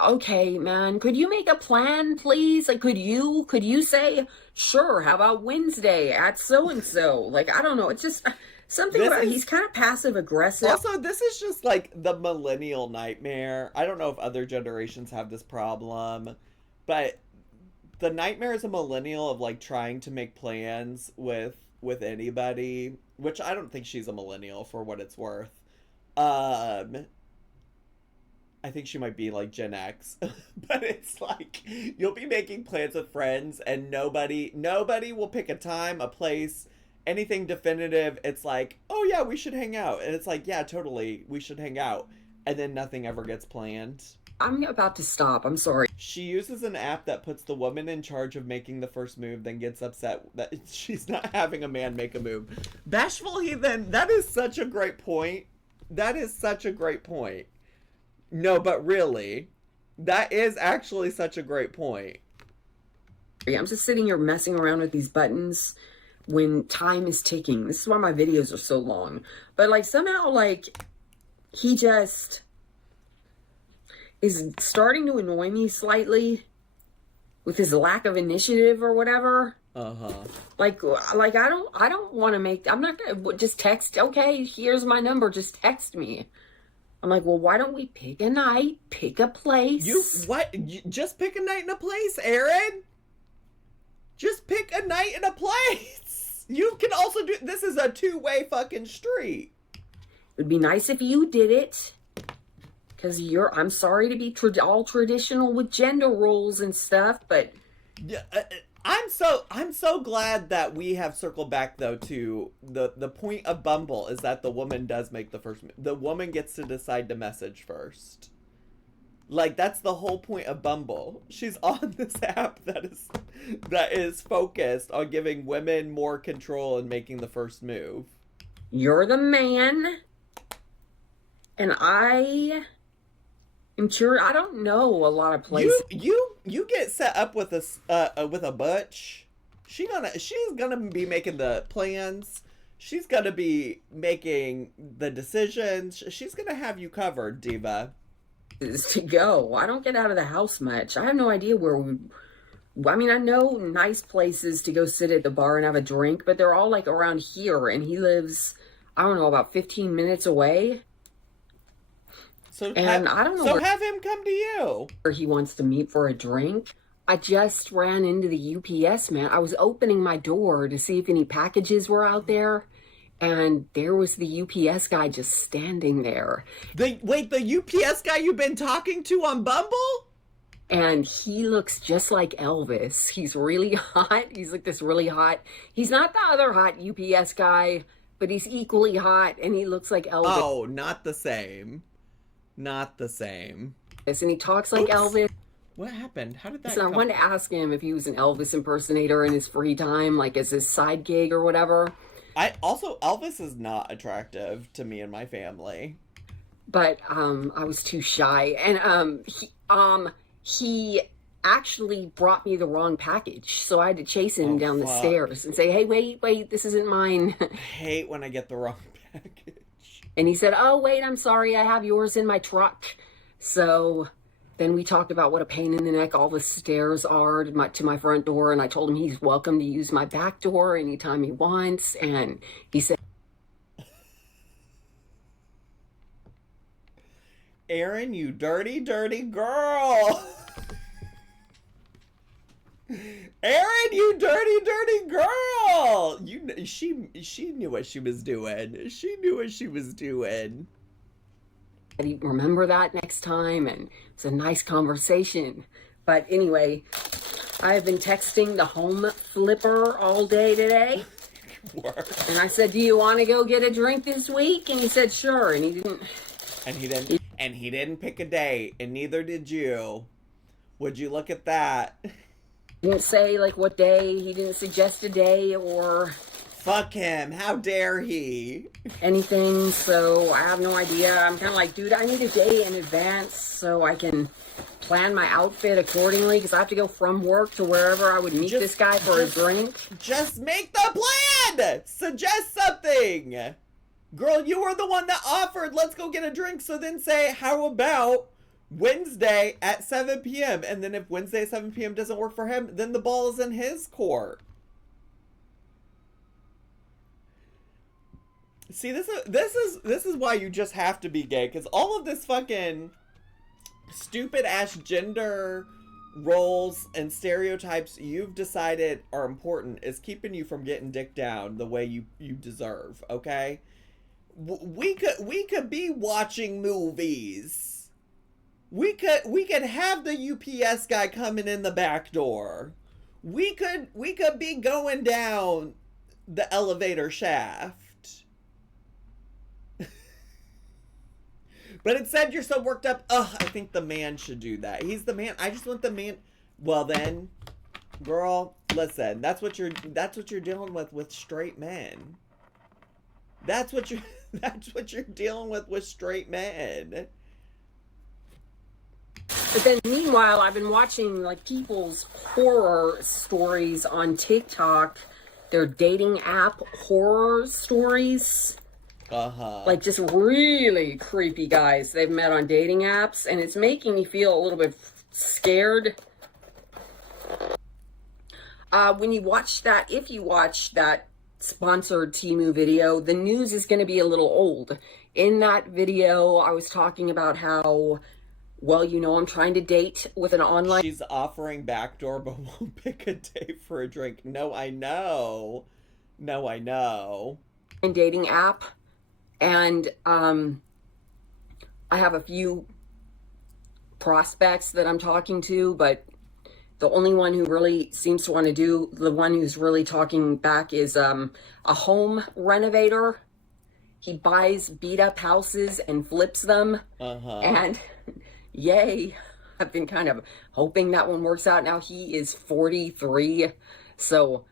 Okay, man, could you make a plan, please? Could you say, sure, how about Wednesday at so-and-so? I don't know. It's just something about, he's kind of passive aggressive. Also, this is just the millennial nightmare. I don't know if other generations have this problem, but the nightmare as a millennial of trying to make plans with with anybody, which I don't think she's a millennial for what it's worth. I think she might be like Gen X, but it's like you'll be making plans with friends and nobody will pick a time, a place, anything definitive. It's like, oh yeah, we should hang out. And it's like, yeah, totally, we should hang out. And then nothing ever gets planned. I'm about to stop. I'm sorry. She uses an app that puts the woman in charge of making the first move, then gets upset that she's not having a man make a move. Bashful Heathen, that is such a great point. That is such a great point. No, but really, that is actually such a great point. I'm just sitting here messing around with these buttons when time is ticking. This is why my videos are so long. But like somehow like he just is starting to annoy me slightly with his lack of initiative or whatever. Like I don't want to make, I'm not gonna just text, okay, here's my number, just text me. I'm like, well, why don't we pick a night, pick a place? Just pick a night and a place, Erinn? Just pick a night and a place. You can also do, this is a two-way fucking street. It'd be nice if you did it. Because I'm sorry to be all traditional with gender roles and stuff, but... Yeah, I'm so glad that we have circled back though to the point of Bumble is that the woman does make the first. The woman gets to decide to message first. Like that's the whole point of Bumble. She's on this app that is focused on giving women more control and making the first move. You're the man, and I am curious. I don't know a lot of places. You get set up with a butch. She's gonna be making the plans. She's gonna be making the decisions. She's gonna have you covered, diva. To go. I don't get out of the house much. I have no idea I mean, I know nice places to go sit at the bar and have a drink, but they're all like around here, and he lives, I don't know, about 15 minutes away. So I don't know. So have him come to you. Where he wants to meet for a drink. I just ran into the UPS man. I was opening my door to see if any packages were out there, and there was the UPS guy just standing there. The UPS guy you've been talking to on Bumble? And he looks just like Elvis. He's really hot. He's like this really hot. He's not the other hot UPS guy, but he's equally hot, and he looks like Elvis. Oh, not the same. Not the same. And he talks like Elvis. What happened? How did that So I wanted to ask him if he was an Elvis impersonator in his free time, like as his side gig or whatever. Elvis is not attractive to me and my family. But I was too shy. And he actually brought me the wrong package. So I had to chase him down the stairs and say, hey, wait, this isn't mine. I hate when I get the wrong package. And he said, oh, wait, I'm sorry, I have yours in my truck. So then we talked about what a pain in the neck all the stairs are to my front door. And I told him he's welcome to use my back door anytime he wants. And he said, Erinn, you dirty, dirty girl. Erin, you dirty, dirty girl! She knew what she was doing. She knew what she was doing. He'd remember that next time, and it was a nice conversation. But anyway, I've been texting the home flipper all day today. And I said, do you want to go get a drink this week? And he said, sure. And he didn't. And he didn't pick a date, and neither did you. Would you look at that? Didn't say like what day. He didn't suggest a day or fuck him, how dare he, anything. So I have no idea. I'm kind of like, dude, I need a day in advance so I can plan my outfit accordingly, because I have to go from work to wherever I would meet this guy for a drink. Just make the plan. Suggest something. Girl, you were the one that offered let's go get a drink. So then say, how about Wednesday at 7 p.m. And then if Wednesday at 7 p.m. doesn't work for him, then the ball is in his court. See, this is why you just have to be gay, because all of this fucking stupid ass gender roles and stereotypes you've decided are important is keeping you from getting dick down the way you deserve, okay? We could be watching movies. We could have the UPS guy coming in the back door. We could be going down the elevator shaft. But instead you're so worked up. Ugh, I think the man should do that. He's the man. I just want the man. Well then, girl, listen. That's what you're dealing with straight men. That's what you're dealing with straight men. But then meanwhile, I've been watching like people's horror stories on TikTok. Their dating app horror stories. Like just really creepy guys they've met on dating apps, and it's making me feel a little bit scared. When you watch that, if you watch that sponsored Temu video, the news is going to be a little old. In that video, I was talking about how, well, you know, I'm trying to date with an online... She's offering backdoor but won't pick a day for a drink. No, I know. No, I know. Dating app. And I have a few prospects that I'm talking to, but the only one who really seems to want to do, the one who's really talking back is a home renovator. He buys beat up houses and flips them. And yay, I've been kind of hoping that one works out. Now he is 43, so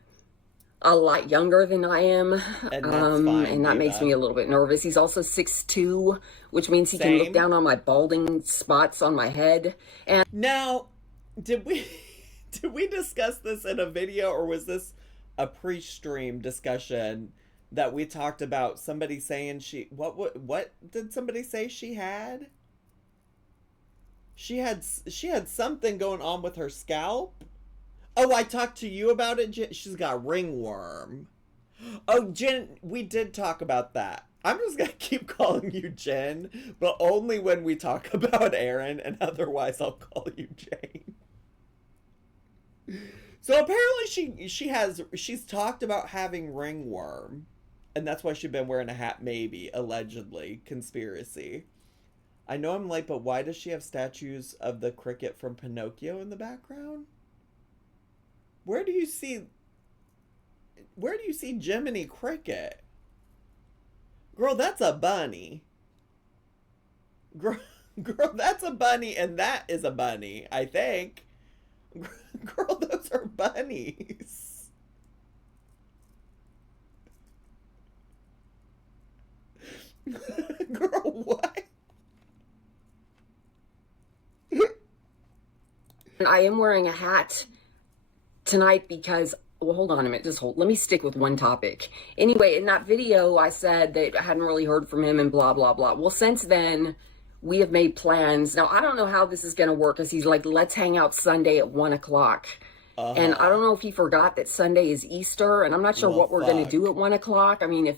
a lot younger than I am, and that's fine, and that makes me a little bit nervous. He's also 6'2", which means he can look down on my balding spots on my head. And now, did we discuss this in a video, or was this a pre-stream discussion that we talked about? Somebody saying what did somebody say she had? She had something going on with her scalp. Oh, I talked to you about it, Jen. She's got ringworm. Oh, Jen, we did talk about that. I'm just going to keep calling you Jen, but only when we talk about Erinn, and otherwise I'll call you Jane. So apparently she's talked about having ringworm, and that's why she's been wearing a hat, maybe, allegedly, conspiracy. I know I'm late, but why does she have statues of the cricket from Pinocchio in the background? Where do you see Jiminy Cricket? Girl, that's a bunny. Girl, that's a bunny, and that is a bunny, I think. Girl, those are bunnies. Girl, what? I am wearing a hat tonight because, well, hold on a minute, let me stick with one topic. Anyway, in that video, I said that I hadn't really heard from him and blah, blah, blah. Well, since then, we have made plans. Now, I don't know how this is going to work, because he's like, let's hang out Sunday at 1 o'clock. And I don't know if he forgot that Sunday is Easter, and I'm not sure what we're going to do at 1 o'clock. I mean,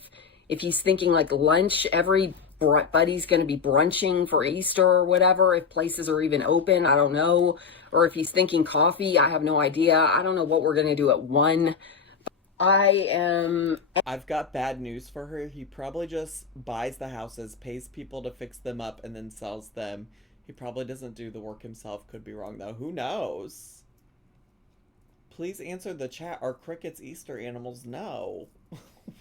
if he's thinking like lunch, every buddy's going to be brunching for Easter or whatever, if places are even open, I don't know. Or if he's thinking coffee, I have no idea. I don't know what we're going to do at 1. I've got bad news for her. He probably just buys the houses, pays people to fix them up, and then sells them. He probably doesn't do the work himself. Could be wrong, though. Who knows? Please answer the chat. Are crickets Easter animals? No.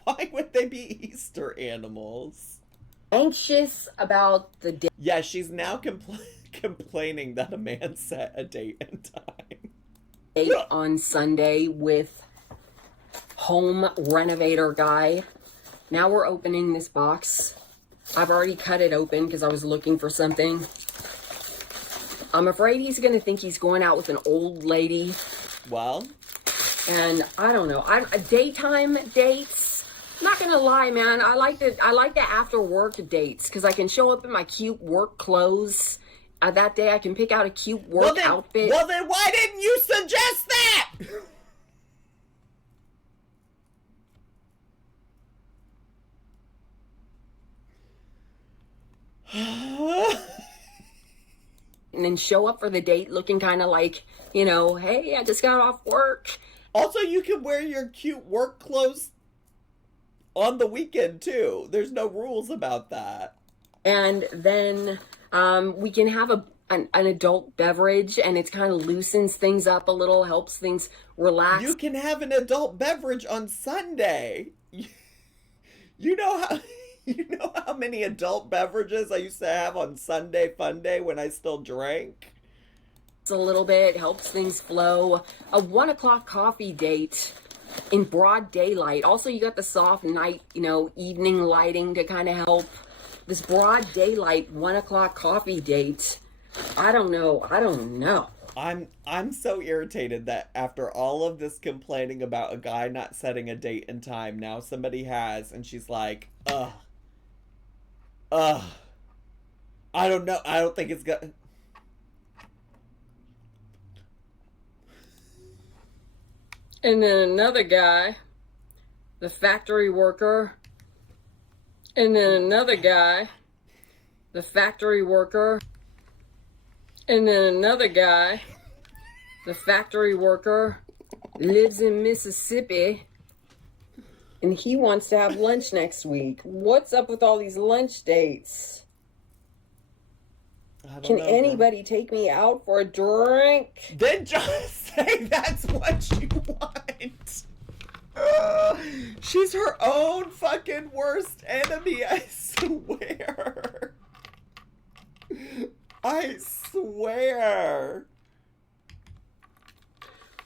Why would they be Easter animals? Anxious about the day. Yeah, she's now complaining that a man set a date and time. Date on Sunday with home renovator guy. Now we're opening this box. I've already cut it open because I was looking for something. I'm afraid he's going to think he's going out with an old lady. Well, and I don't know. Daytime dates. I'm not gonna lie, man. I like the after work dates because I can show up in my cute work clothes. That day I can pick out a cute work outfit. Well then, why didn't you suggest that? then show up for the date looking kind of like, you know, hey, I just got off work. Also, you can wear your cute work clothes on the weekend, too. There's no rules about that. And then we can have an adult beverage, and it kind of loosens things up a little, helps things relax. You can have an adult beverage on Sunday. You know how many adult beverages I used to have on Sunday Fun Day when I still drank? A little bit, helps things flow. A 1 o'clock coffee date in broad daylight. Also, you got the soft night, you know, evening lighting to kind of help. This broad daylight 1 o'clock coffee date. I don't know. I'm so irritated that after all of this complaining about a guy not setting a date and time, now somebody has, and she's like, I don't know. I don't think it's good. And then another guy, the factory worker. And then another guy, the factory worker. And then another guy, the factory worker, lives in Mississippi. And he wants to have lunch next week. What's up with all these lunch dates? Can anybody take me out for a drink? Then just say that's what you want. She's her own fucking worst enemy, I swear. I swear.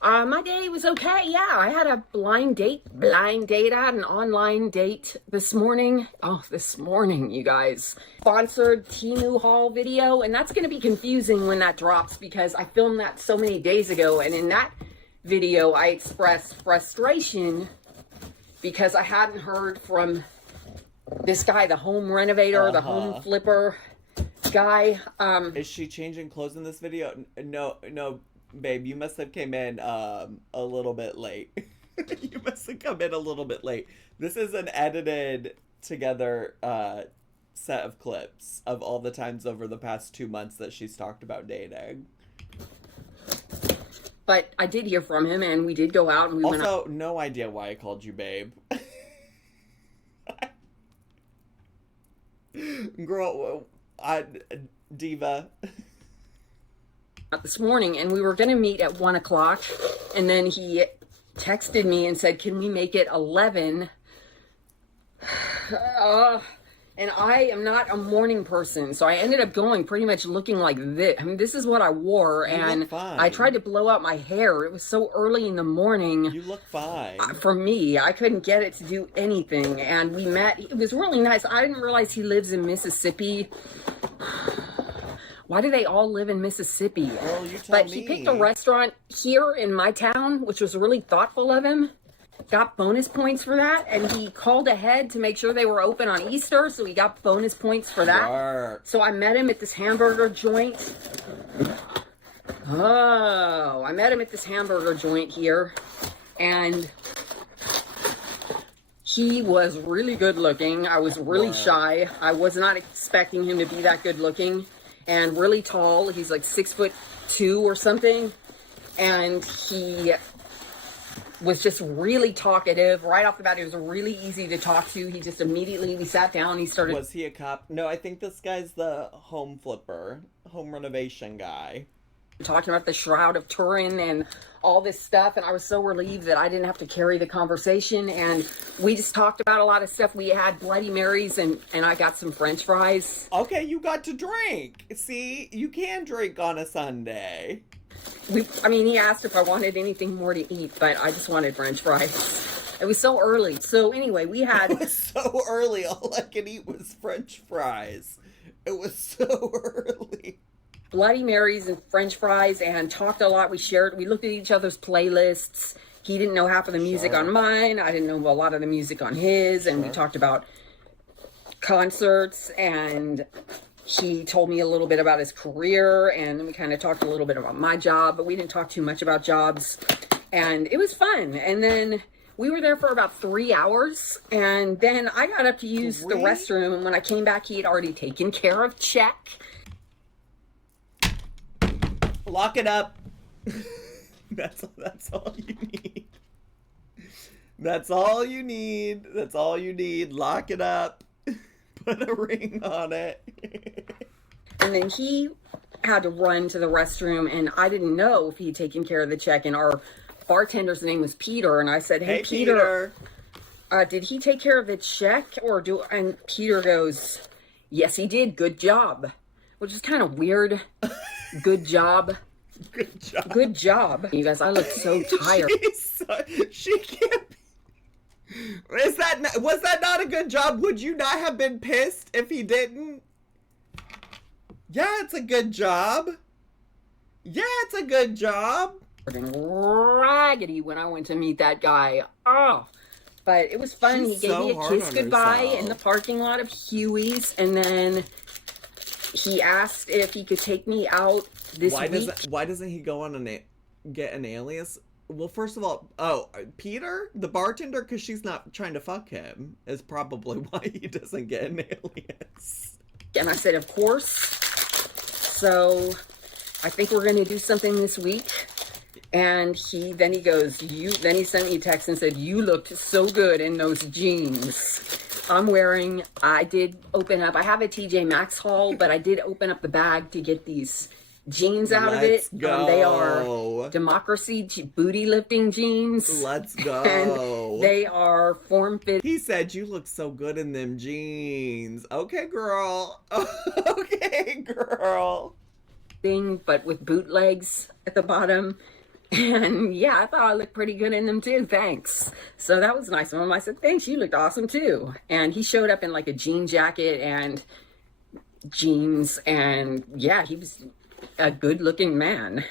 My day was okay. Yeah, I had a blind date. I had an online date this morning. Oh, this morning, you guys. Sponsored Temu haul video, and that's going to be confusing when that drops because I filmed that so many days ago, and in that video, I expressed frustration because I hadn't heard from this guy, the home renovator, the home flipper guy. Is she changing clothes in this video? No. Babe, you must have came in a little bit late. You must have come in a little bit late. This is an edited together set of clips of all the times over the past 2 months that she's talked about dating. But I did hear from him, and we did go out, and we went out. Also, no idea why I called you babe. Girl, diva. This morning, and we were going to meet at 1 o'clock, and then he texted me and said, can we make it 11? And I am not a morning person, so I ended up going pretty much looking like this. I mean, this is what I wore, and I tried to blow out my hair. It was so early in the morning. You look fine. For me, I couldn't get it to do anything, and we met. It was really nice. I didn't realize he lives in Mississippi. Why do they all live in Mississippi? Well, you tell but me. He picked a restaurant here in my town, which was really thoughtful of him. Got bonus points for that, and he called ahead to make sure they were open on Easter, so he got bonus points for that. Sure. So I met him at this hamburger joint. I met him at this hamburger joint here, and he was really good looking. I was really shy. I was not expecting him to be that good looking. And really tall. He's like 6'2" or something. And he was just really talkative. Right off the bat, he was really easy to talk to. He just immediately, we sat down, he started... Was he a cop? No, I think this guy's the home flipper, home renovation guy. Talking about the Shroud of Turin and all this stuff, and I was so relieved that I didn't have to carry the conversation, and we just talked about a lot of stuff. We had Bloody Marys, and I got some French fries. Okay, you got to drink. See, you can drink on a Sunday. He asked if I wanted anything more to eat, but I just wanted French fries. It was so early. So anyway, we had... It was so early, all I could eat was French fries. It was so early. Bloody Marys and French fries, and talked a lot. We looked at each other's playlists. He didn't know half of the music on mine. I didn't know a lot of the music on his. And we talked about concerts, and he told me a little bit about his career, and we kind of talked a little bit about my job, but we didn't talk too much about jobs. And it was fun. And then we were there for about 3 hours, and then I got up to use the restroom, and when I came back, he had already taken care of check. Lock it up. That's all you need. That's all you need. That's all you need. Lock it up. Put a ring on it. And then he had to run to the restroom, and I didn't know if he'd taken care of the check. And our bartender's name was Peter, and I said, "Hey, Peter, did he take care of the check, or do?" And Peter goes, "Yes, he did. Good job," which is kind of weird. Good job. Good job. Good job. You guys, I look so tired. She can't be... was that not a good job? Would you not have been pissed if he didn't? Yeah, it's a good job. Yeah, it's a good job. Raggedy when I went to meet that guy. Oh, but it was fun. He gave me a kiss goodbye in the parking lot of Huey's, and then he asked if he could take me out this week. Why doesn't he go on get an alias? Well, first of all, Peter, the bartender, because she's not trying to fuck him, is probably why he doesn't get an alias. And I said, of course. So I think we're going to do something this week. And then he sent me a text and said, "You looked so good in those jeans." I did open up, I have a TJ Maxx haul, but I did open up the bag to get these jeans out of it. They are democracy booty lifting jeans. Let's go. And they are form fit. He said, "You look so good in them jeans." Okay, girl. Okay, girl. But with bootlegs at the bottom. And yeah, I thought I looked pretty good in them too. Thanks. So that was nice of him. I said, "Thanks, you looked awesome too." And he showed up in like a jean jacket and jeans. And yeah, he was a good looking man.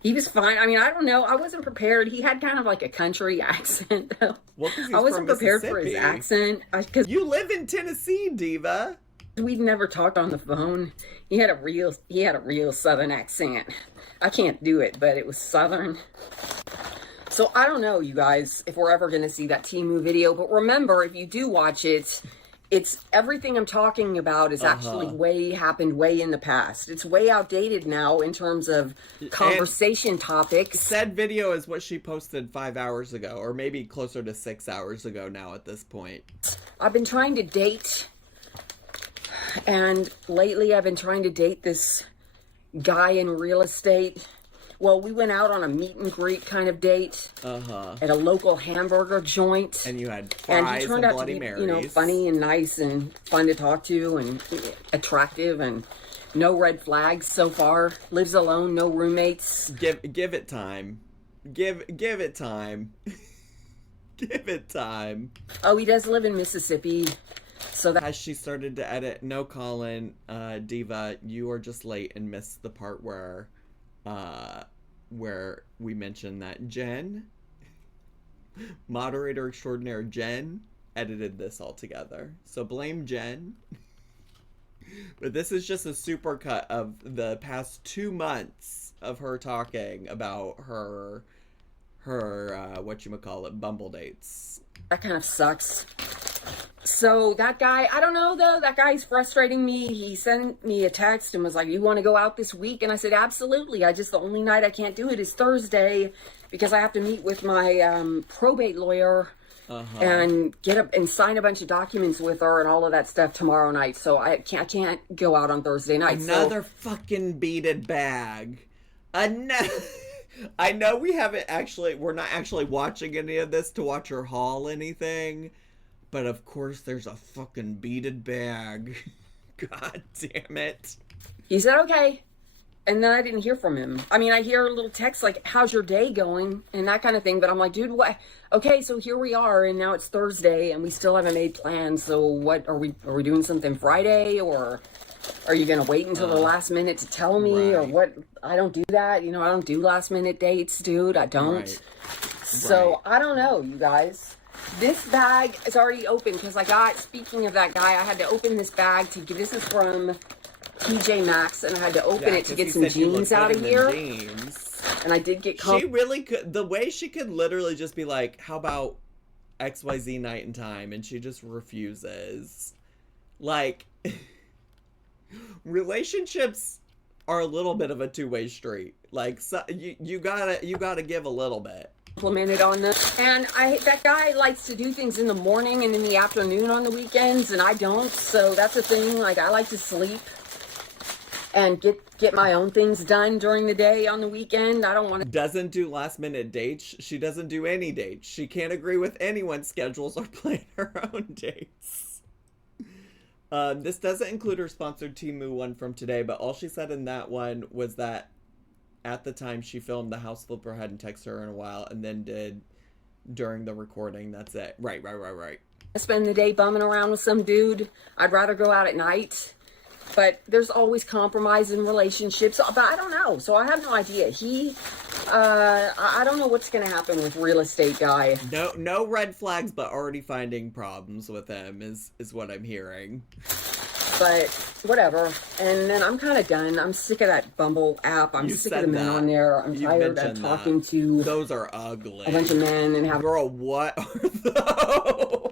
He was fine. I mean, I don't know. I wasn't prepared. He had kind of like a country accent though. Well, 'cause he's I wasn't from prepared for his accent. Because you live in Tennessee, diva. We'd never talked on the phone. He had a real Southern accent. I can't do it, but it was Southern. So I don't know, you guys, if we're ever going to see that Temu video. But remember, if you do watch it, it's everything I'm talking about is actually happened way in the past. It's way outdated now in terms of conversation topics. Said video is what she posted 5 hours ago, or maybe closer to 6 hours ago now at this point. I've been trying to date, and lately I've been trying to date this guy in real estate. Well, we went out on a meet and greet kind of date at a local hamburger joint. And you had fries and he turned out to be, Marys. Funny and nice and fun to talk to and attractive and no red flags so far. Lives alone, no roommates. Give it time. Give it time. Give it time. Oh, he does live in Mississippi. So that as she started to edit, no, Colin, diva, you are just late and missed the part where we mentioned that Jen, moderator extraordinaire Jen, edited this all together. So blame Jen. But this is just a super cut of the past 2 months of her talking about her Bumble dates. That kind of sucks. So that guy, I don't know though, that guy's frustrating me. He sent me a text and was like, "You want to go out this week?" And I said, "Absolutely. The only night I can't do it is Thursday because I have to meet with my probate lawyer and get up and sign a bunch of documents with her and all of that stuff tomorrow night. So I can't go out on Thursday night." Another fucking beaded bag. I know we're not actually watching any of this to watch her haul anything. But of course there's a fucking beaded bag. God damn it. He said, "Okay." And then I didn't hear from him. I mean, I hear a little text like, "How's your day going?" and that kind of thing. But I'm like, dude, what? Okay, so here we are, and now it's Thursday, and we still haven't made plans. So what, are we doing something Friday? Or are you going to wait until the last minute to tell me? Right. Or what? I don't do that. I don't do last minute dates, dude. I don't. Right. So I don't know, you guys. This bag is already open because speaking of that guy, I had to open this bag this is from TJ Maxx, and I had to open it to get some jeans out of here. And I did get She really could, the way she could literally just be like, "How about XYZ night and time?" And she just refuses. Like, relationships are a little bit of a two-way street. Like, so, you gotta give a little bit. Implemented on this, and that guy likes to do things in the morning and in the afternoon on the weekends, and I don't. So that's a thing. Like, I like to sleep and get my own things done during the day on the weekend. I don't want to. Doesn't do last minute dates. She doesn't do any dates. She can't agree with anyone's schedules or plan her own dates. This doesn't include her sponsored Temu one from today, but all she said in that one was that at the time she filmed the house flipper hadn't texted her in a while, and then did during the recording. That's it. Right. I spend the day bumming around with some dude. I'd rather go out at night. But there's always compromise in relationships. But I don't know. So I have no idea. I don't know what's going to happen with real estate guy. No red flags, but already finding problems with him is what I'm hearing. But whatever. And then I'm kind of done. I'm sick of that Bumble app. I'm sick of the men on there. I'm tired of talking to those are ugly. A bunch of men and have. Girl, what are those?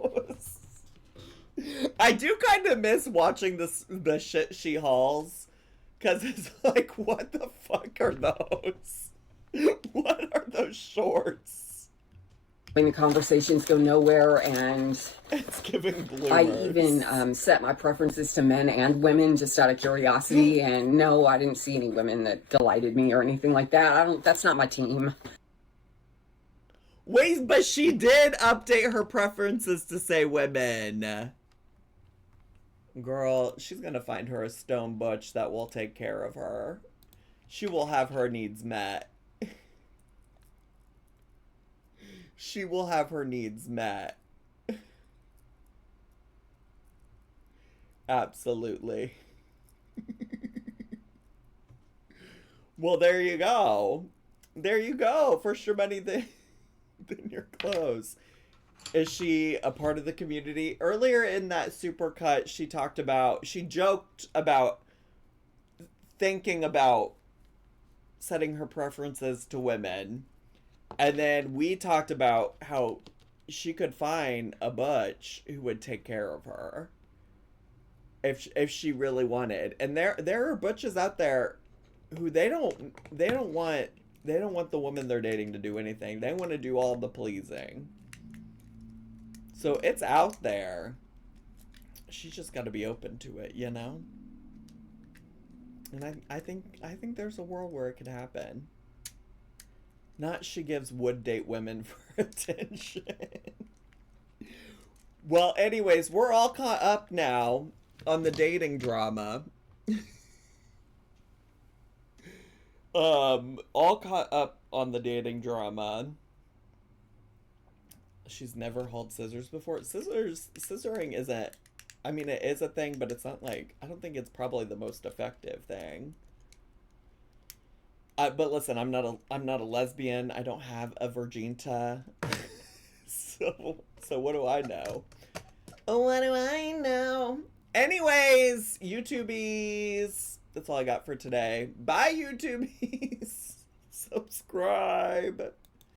I do kind of miss watching the shit she hauls, because it's like, what the fuck are those? What are those shorts? The conversations go nowhere, and it's giving bloomers. I even set my preferences to men and women just out of curiosity, and no, I didn't see any women that delighted me or anything like that. That's not my team. Wait, but she did update her preferences to say women. Girl, she's gonna find her a stone butch that will take care of her. She will have her needs met. She will have her needs met. Absolutely. Well, there you go. There you go. For sure money than your clothes. Is she a part of the community? Earlier in that supercut, she joked about thinking about setting her preferences to women. And then we talked about how she could find a butch who would take care of her if she really wanted. And there are butches out there who they don't want the woman they're dating to do anything. They want to do all the pleasing. So it's out there. She's just got to be open to it, you know? And I think there's a world where it could happen. Not she gives would date women for attention. Well, anyways, we're all caught up now on the dating drama. All caught up on the dating drama. She's never hauled scissors before. Scissoring isn't, I mean, it is a thing, but it's not like, I don't think it's probably the most effective thing. But listen, I'm not a lesbian. I don't have a virginta. So what do I know? What do I know? Anyways, YouTubies. That's all I got for today. Bye, YouTubies. Subscribe.